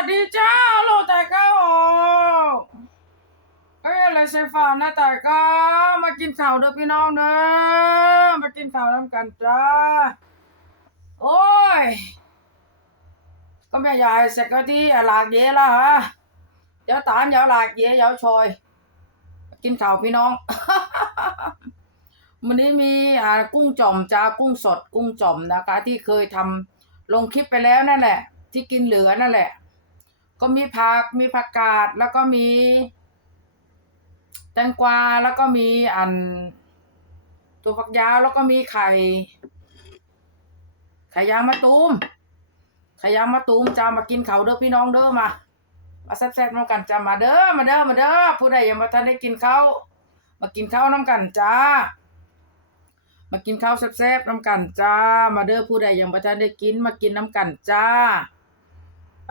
วัสดีจ้าโลแต่ก็โอเอ้ยอะไรเซฟานนะแต่ก็มากินข้าวเด้อพี่น้องเด้อมากินข้าวน้ำกันจ้า โอ้ย ก็ไม่ใหญ่เสร็จก็ที่หลากเยละฮะเดี๋ยวตานเดี๋ยวหลากเยเดี๋ยวชอย กินข้าวพี่น้องวันนี้มีอ่ากุ้งจ่อมจ้ากุ้งสด กุ้งจ่อมนะคะ ที่เคยทำลงคลิปไปแล้วนั่นแหละ ที่กินเหลือนั่นแหละ ก็มีผักมีผักกาดแล้วก็มีแตงกวาแล้วก็มีอัน ตัวฝักยาวแล้วก็มีไข่ไข่ยางมะตูมไข่ยางมะตูมจะมากินเขาวเด้อพี่น้องเด้อมามาแซ่บๆน้ำกันจะมาเด้อมาเด้อมาเด้อผู้ใดยังมาทันได้กินข้าวมากินข้าวน้ำกันจ้า มากินข้าวแซ่บๆน้ำกันจ้า มาเด้อผู้ใดยังมาทันได้กินมากินน้ำกันจ้า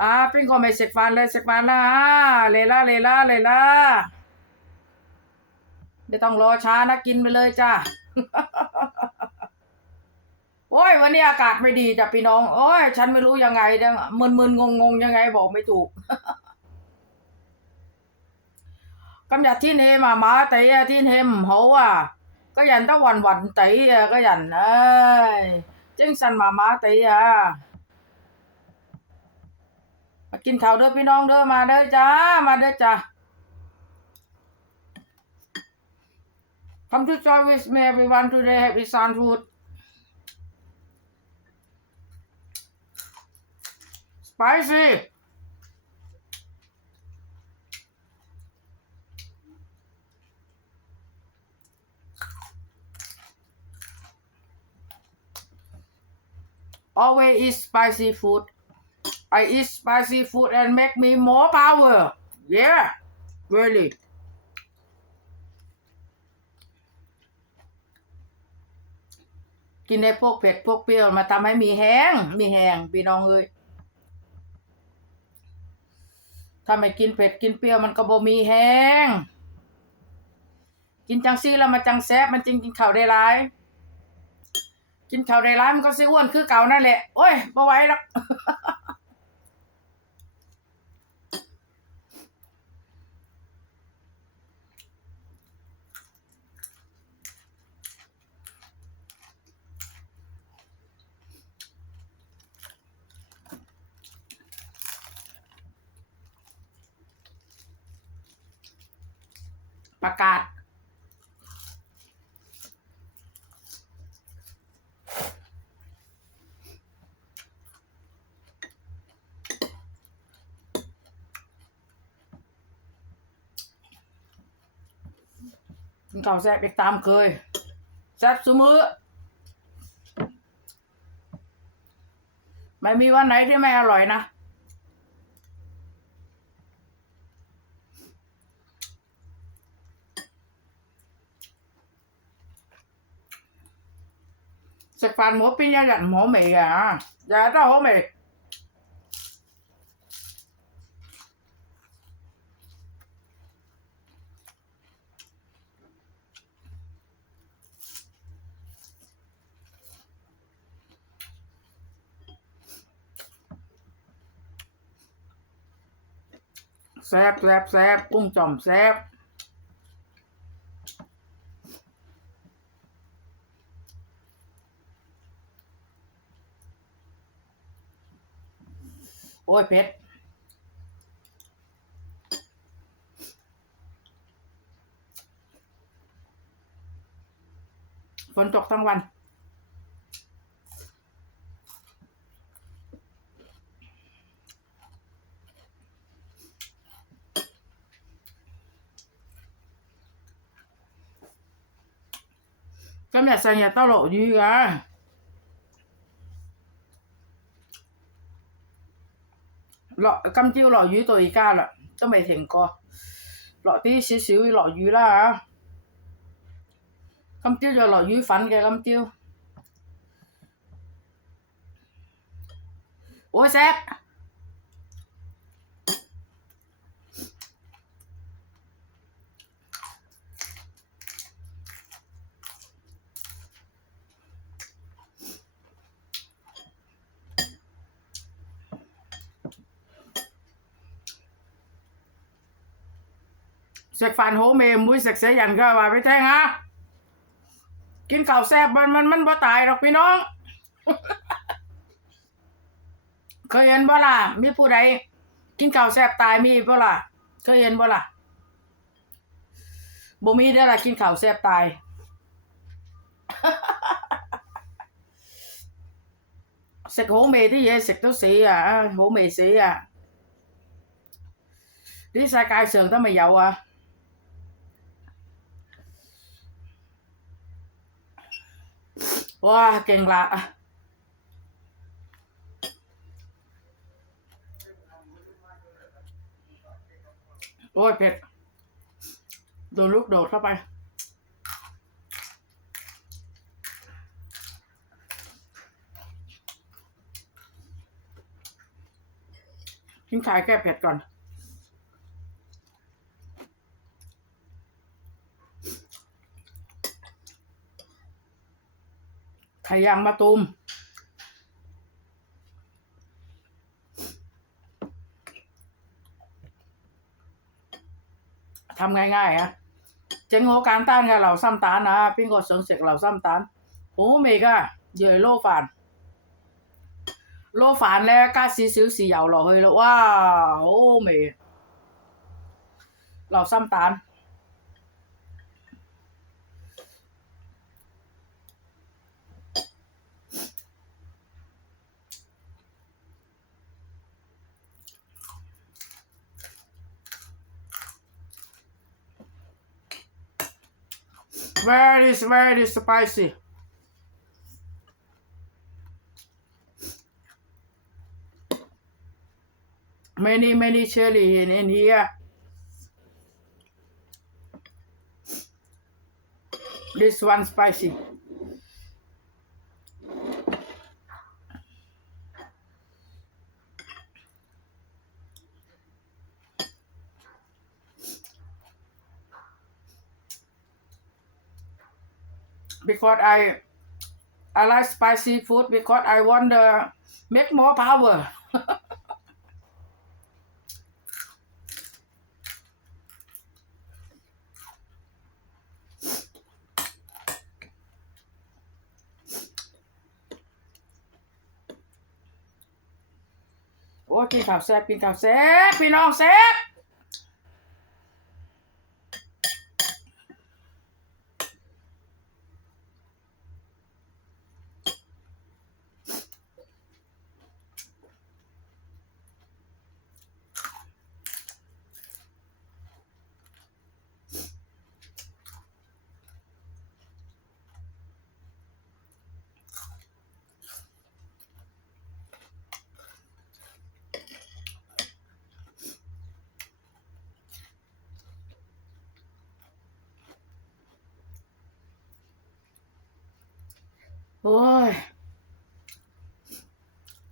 อ Ah, pingo may sekwan na, sekwan na ha. Lela, lela, lela. ไม่ต้องรอช้านะกินไปเลยจ้า โอ้ยวันนี้อากาศไม่ดีจ้ะพี่น้อง โอ้ยฉันไม่รู้ยังไงดังมึนๆงงงยังไงบอกไม่ถูกกำจัดที่เนมามาเตะที่เนมเขาอะก็ยันตะวันวันเตะก็ยันเอ้ยจึงสันมามาเตะ มากินข้าวเด้อพี่น้องเด้อมาเด้อจ้า มาเด้อจ้า Come to join with me everyone today have Isan food spicy always eat spicy food I eat spicy food and make me more power. Yeah, really. กินได้พวกเผ็ดพวกเปรี้ยวมาทำให้มีแห้ง มีแห้งพี่น้องเอ้ยถ้าไม่กินเผ็ดกินเปรี้ยวมันก็บ่มีแห้ง กินจังซี่แล้วมันจังแซ่บมันจริงกินข้าวได้หลาย กินข้าวได้หลายมันก็สิอ้วนคือเก่านั่นแหละ โอ้ยบ่ไหวแล้ว ประกาศ กินข้าวแซ่บอีกตามเคย แซ่บซุมือไม่มีวันไหนที่ไม่อร่อยนะ 食饭冇边一日唔好味嘅啊，日日都好味。แซ่บแซ่บแซ่บกุ้งจ่อมแซ่บ โอ้ยเผ็ดฝนตกทั้งวัน 今日成日都落雨㗎。 落今朝落雨到而家啦，都未停過，落啲少少落雨啦嚇。今朝就落雨粉嘅今朝，我食。 食饭好味唔会食死人㗎，话俾你听啊！กินข้าวแซ่บมันมันมันบ่ตายหรอกพี่น้อง เคยเห็นบ่ล่ะ มีผู้ใดกินข้าวแซ่บตายมีบ่ล่ะ เคยเห็นบ่ล่ะบ่มีเด้อล่ะกินข้าวแซ่บตาย 食好味啲嘢食都死啊！好味死啊！呢世界上都未有啊！ ว้าเก่งละโอ้ยเผ็ด โดนลูกโดดเข้าไป ทิ้งท้ายแก้เผ็ดก่อน ไข่ยางมะตูม ทำง่ายๆ啊，整好简单嘅流心蛋啊！边个想食流心蛋？好味噶，要嚟捞饭，捞饭咧加少少豉油落去咯，哇，好味！流心蛋。 very very spicy. Many many chili in, in here. This one spicy. because I I like spicy food because I want to make more power. โอ้ยกินข้าวแซ่บกินข้าวแซ่บพี่น้องแซ่บ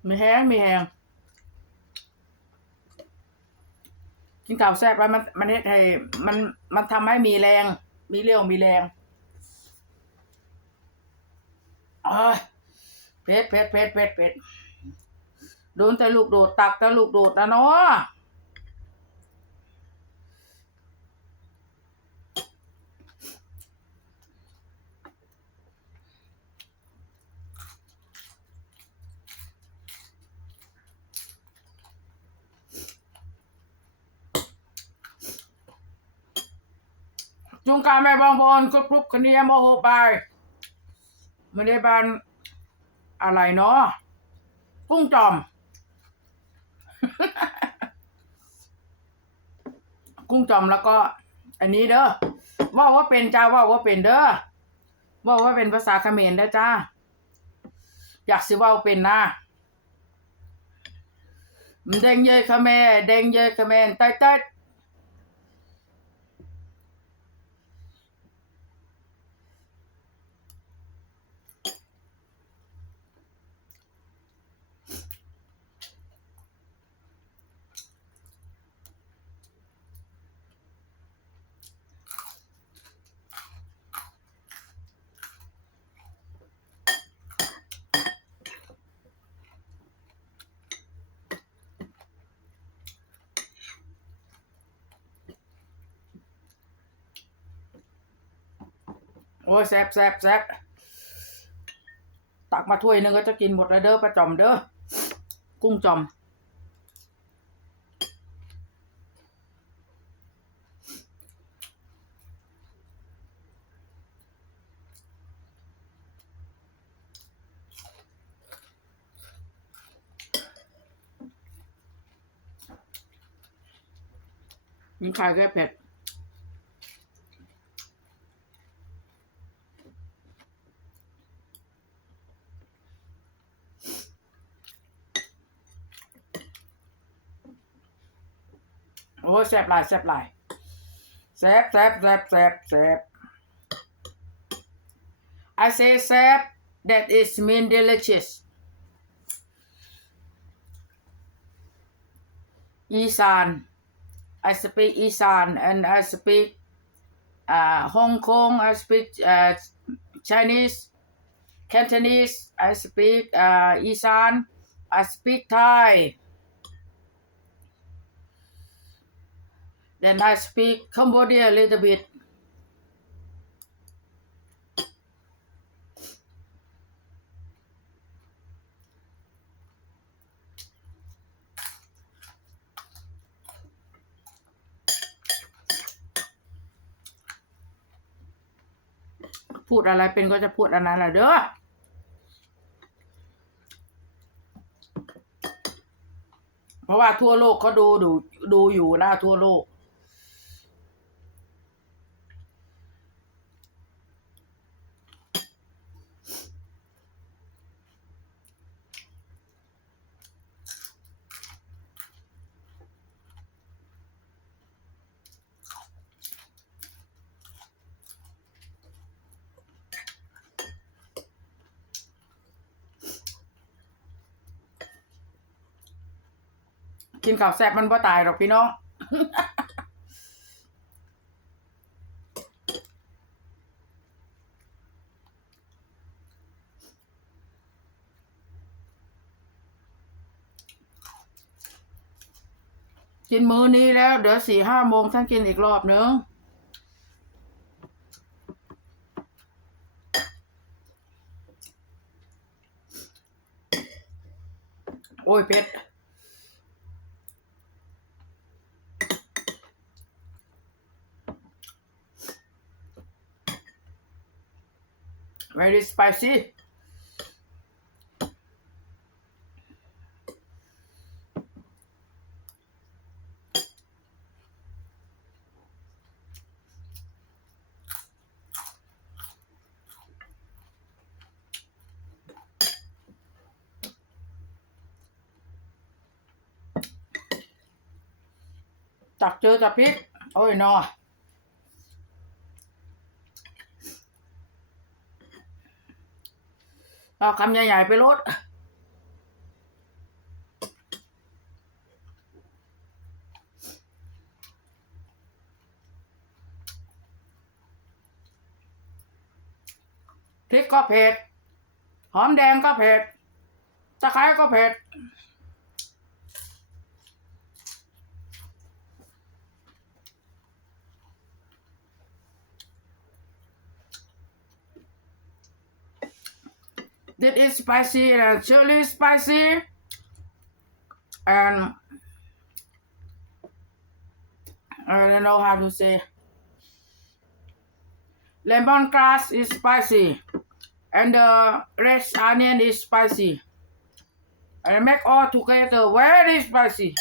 ม่แห้งไม่แห้งกินข้าวแซ่บแล้วมันมันเฮ็ดให้มันมันทำให้มีแรง มีเรี่ยวมีแรงอ้ยเผ็ดเผ็ดเผ็ดเผ็ดเผ็ดโดนแต่ลูกโดดตักแต่ลูกโดดนะเนาะ จุงการแม่บางบอนกรุบกรุบคนนี้โมโหไปไม่ได้บานอะไรเนาะกุ้งจอม กุ้งจอมแล้วก็ อันนี้เด้อว่าว่าเป็นจ้าว่าว่าเป็นเด้อว่าว่าเป็นภาษาเขมรเด้อจ้า อยากสิว่าเป็นนะมันเด้งเยยเขมรเด้งเยยเขมรใต้ใต้ อ้ยแซ่บแซ่บแซ่บตักมาถ้วยหนึงก็จะกินหมดแล้วเด้อประจอมเด้อ กุ้งจอม มีไข่แค่เผ็ด ยแซ่บหลายแซ่บหลายแซ่บแซ่บแซ่บแซ่บแซ่บ I say แซ่บ that is mean delicious อีสาน I speak อีสาน and I speak uh, Hong Kong I speak uh, Chinese Cantonese I speak uh, อีสาน I speak Thai Then I speak Cambodia a little bit.. พูดอะไรเป็นก็จะพูดอันนั้นแหละเด้อ เพราะว่าทั่วโลกเขาดูดูดูอยู่นะทั่วโลก นข้าวแซ่บมันบ่ตายหรอกพี่น้องกินมื้อนี้แล้ว เดี๋ยวสี่ห้าโมงท่านกินอีกรอบนึง โอ้ยเป็ด very spicy ตักเจอกับพริก โอ้ยนอ เอาคำใหญ่ๆไปลดพริกก็เผ็ด หอมแดงก็เผ็ด ตะไคร้ก็เผ็ด This is spicy and chili spicy. And I don't know how to say. Lemongrass is spicy. And the red onion is spicy. And make all together very spicy.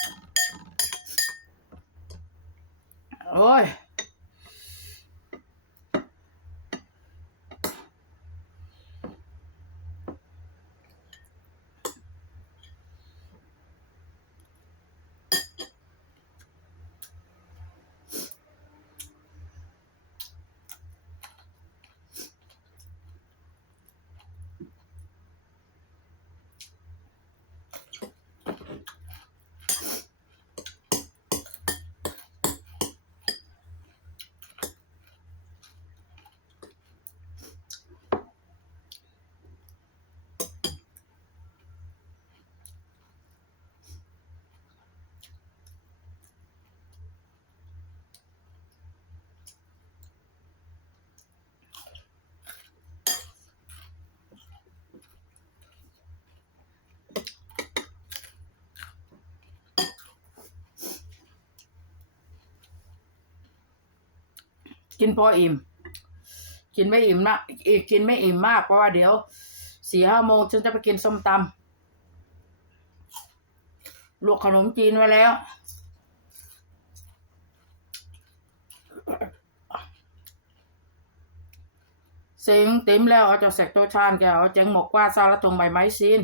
โกินพออิ่ม กินไม่อิ่มนะอีกกินไม่อิ่มมากเพราะว่าเดี๋ยวสี่ห้าโมงฉันจะไปกินส้มตำลวกขนมจีนไว้แล้ว เสียงเต็มแล้วเอาจ้าแสกตัวชานแกเอาแจงหมกว่าซาละตงใบไม้ซีน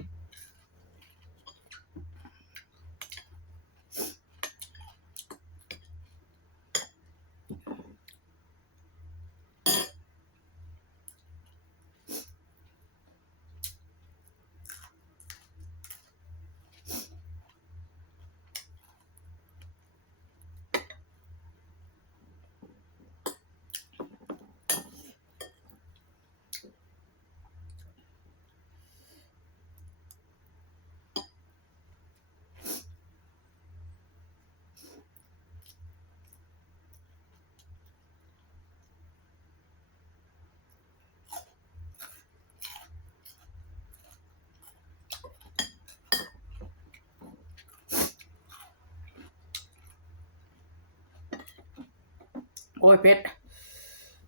โอ้ยเป็ด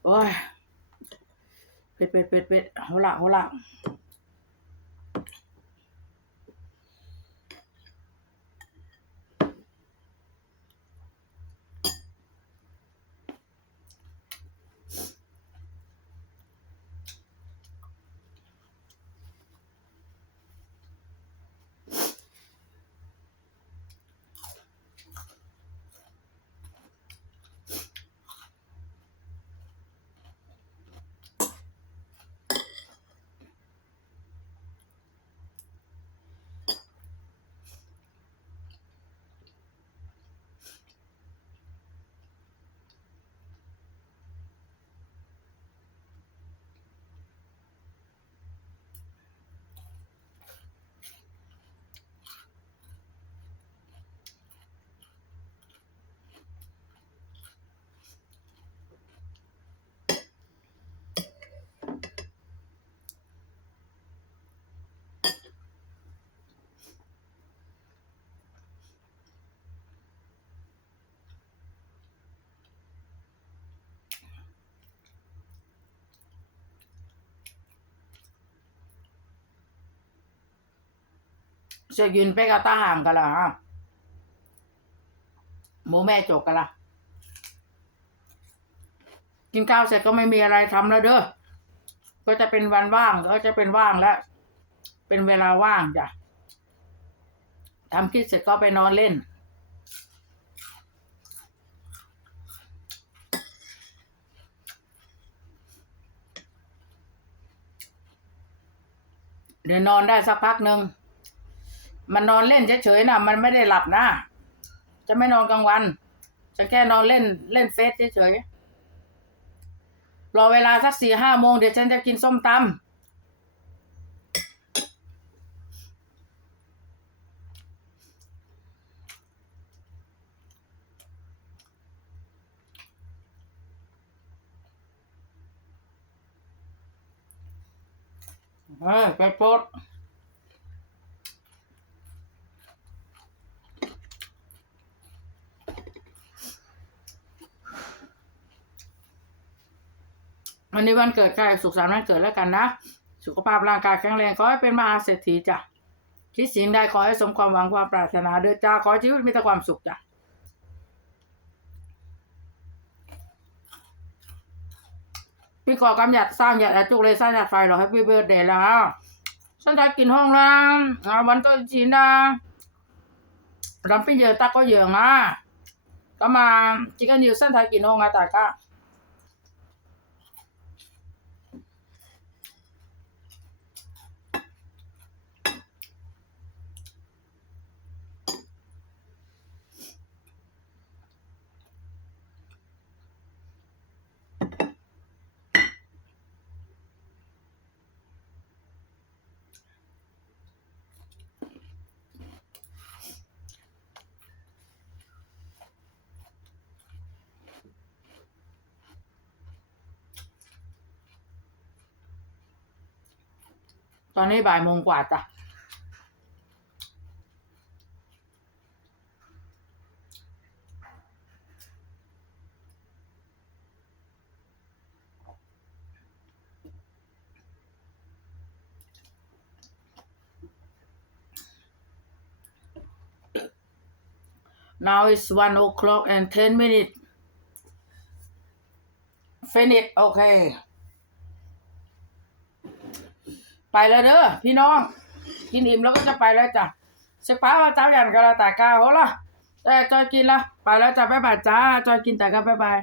โอ้ยเป็ดเป็ดเป็ดเป็ดเอาละเอาละเสียยืนไปกับตาห่างกันละ ฮะหมูแม่จกกันละกินข้าวเสร็จก็ไม่มีอะไรทำแล้วเด้อ ก็จะเป็นวันว่าง ก็จะเป็นว่างแล้ว เป็นเวลาว่างจ้ะทำคิดเสร็จก็ไปนอนเล่น เดี๋ยวนอนได้สักพักหนึ่ง มันนอนเล่นเฉยๆนะมันไม่ได้หลับนะ จะไม่นอนกลางวัน จะแค่นอนเล่นเล่นเฟซเฉยๆรอเวลาสักสี่ห้าโมงเดี๋ยวฉันจะกินส้มตำเออไปโพด วันนี้วันเกิดใครสุขสันต์วันเกิดแล้วกันนะ สุขภาพร่างกายแข็งแรงขอให้เป็นมหาเศรษฐีจ้ะคิดสิ่งใดขอให้สมความหวังความปรารถนาเด้อจ้าขอชีวิตมีแต่ความสุขจ้ะพี่ก่อกำหยัดสร้างหยัดจุกเลยสร้างหยัดไฟหรอให้พี่เบิร์ดเดย์แล้วฉันจะกินห้องน้ำอ่าวันก็จีนนะรำเป็นเยอะตาก็เยอะอะก็มาจิกันอยู่เส้นไทยกินห้องอะแต่ก็ อนนี้บ่ายโมงกว่าจ้ะน o w it's one o'clock and ten minutes finish okay ไปแล้วเด้อพี่น้อง กินอิ่มแล้วก็จะไปแล้วจ้ะเชฟป้าเจ้าหยันกันละแต่กาโหละแต่จอยกินละไปแล้วจ้ะบ๊ายบายจ้าจอยกินแต่ก็บ๊ายบาย